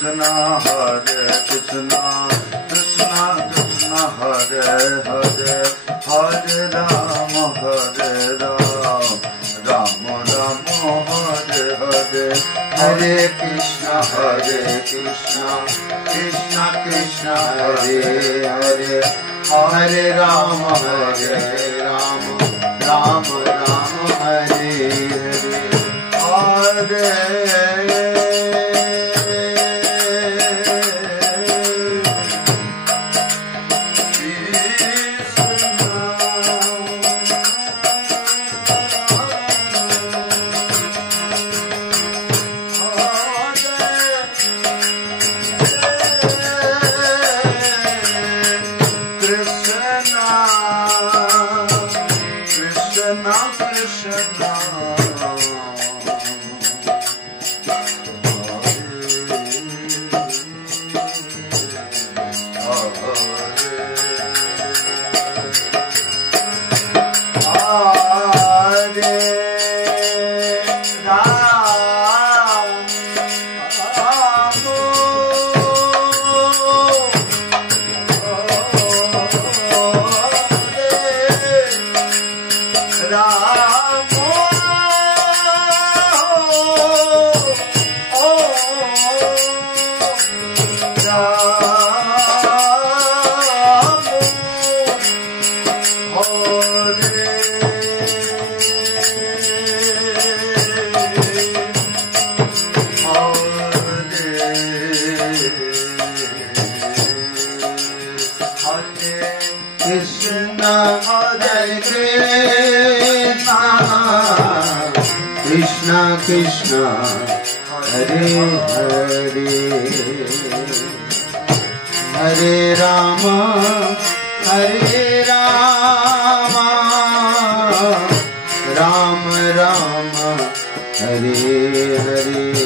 Krishna Hare Krishna Krishna Krishna Hare Hare Hare Rama Hare Rama Rama Rama Hare Hare Hare Krishna Krishna Krishna Hare Hare Hare Rama Rama Rama Hare Hare Krishna Hare Hare Hare Rama Rama Rama Hare Hare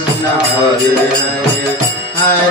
Krishna Hare Hare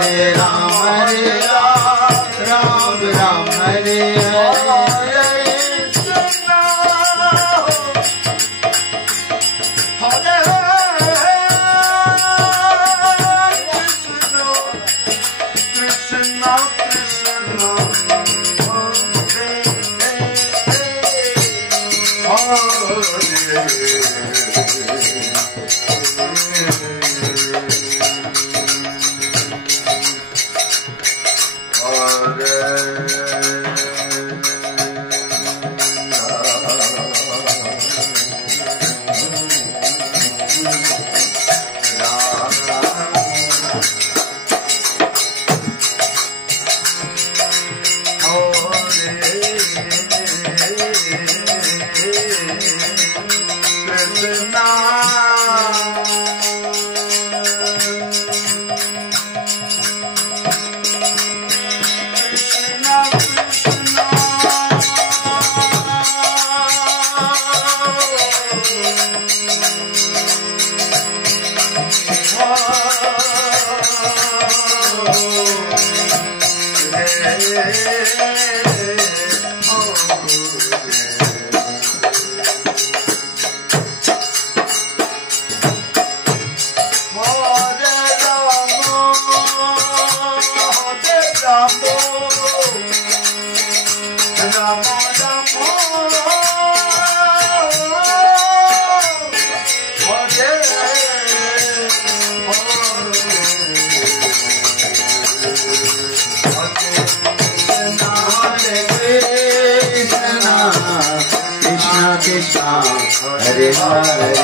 Hare Hare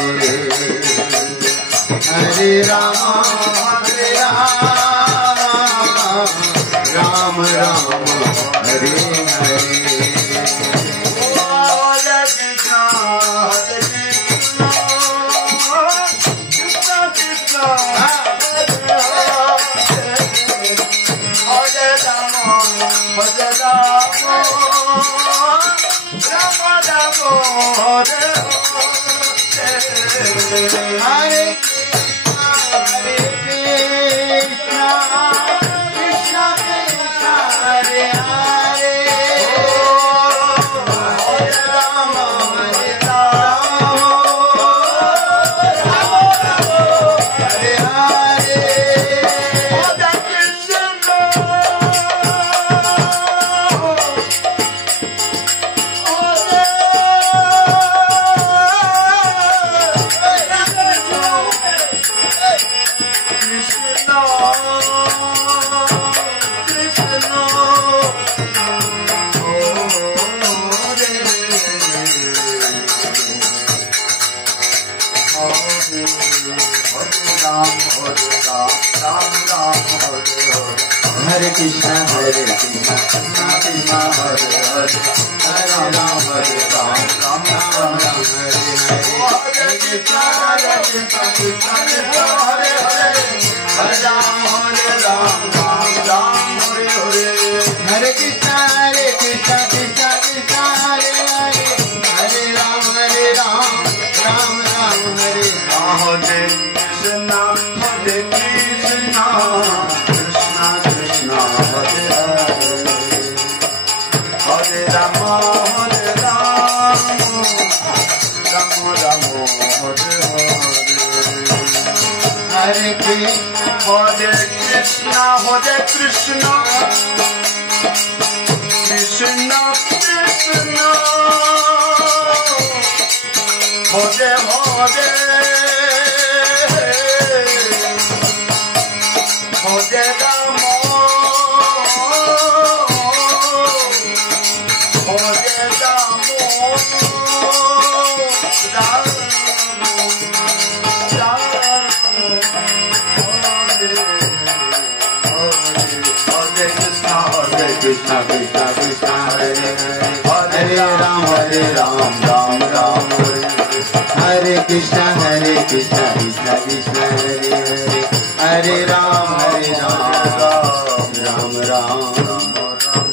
Hare Ram Hare Ram Ram Hare Hare Hare Krishna, Krishna Krishna, Hare Hare, Hare Rama, Hare Rama, Rama Rama, Hare Hare, Hare Krishna, Hare Krishna, Hare Krishna, Krishna Krishna, Hare Hare, Hare Ram, Hare Ram, Ram Ram, Hare Hare. Hare Krishna, Hare Krishna, Krishna Krishna, Hare Hare, Hare Ram, Hare Ram, Ram Ram, Hare Hare. Hare Krishna, Hare Krishna, Krishna Krishna, Hare Hare, Hare Ram, Hare Ram, Ram Ram, Hare Hare. Hare Krishna, Hare Krishna, Krishna Krishna, Hare Hare, Hare Rama, Hare Rama, Rama Rama, Hare Hare. Hare Krishna, Hare Krishna, Krishna Krishna, Hare Hare, Hare Rama, Hare Rama, Krishna Krishna Krishna Hare Hare, Hare Ram, Hare Ram, Ram Ram, Hare Hare. Krishna, Hare Krishna, Krishna Krishna, Hare Hare, Hare Ram, Hare Ram, Ram Ram, Ram Ram.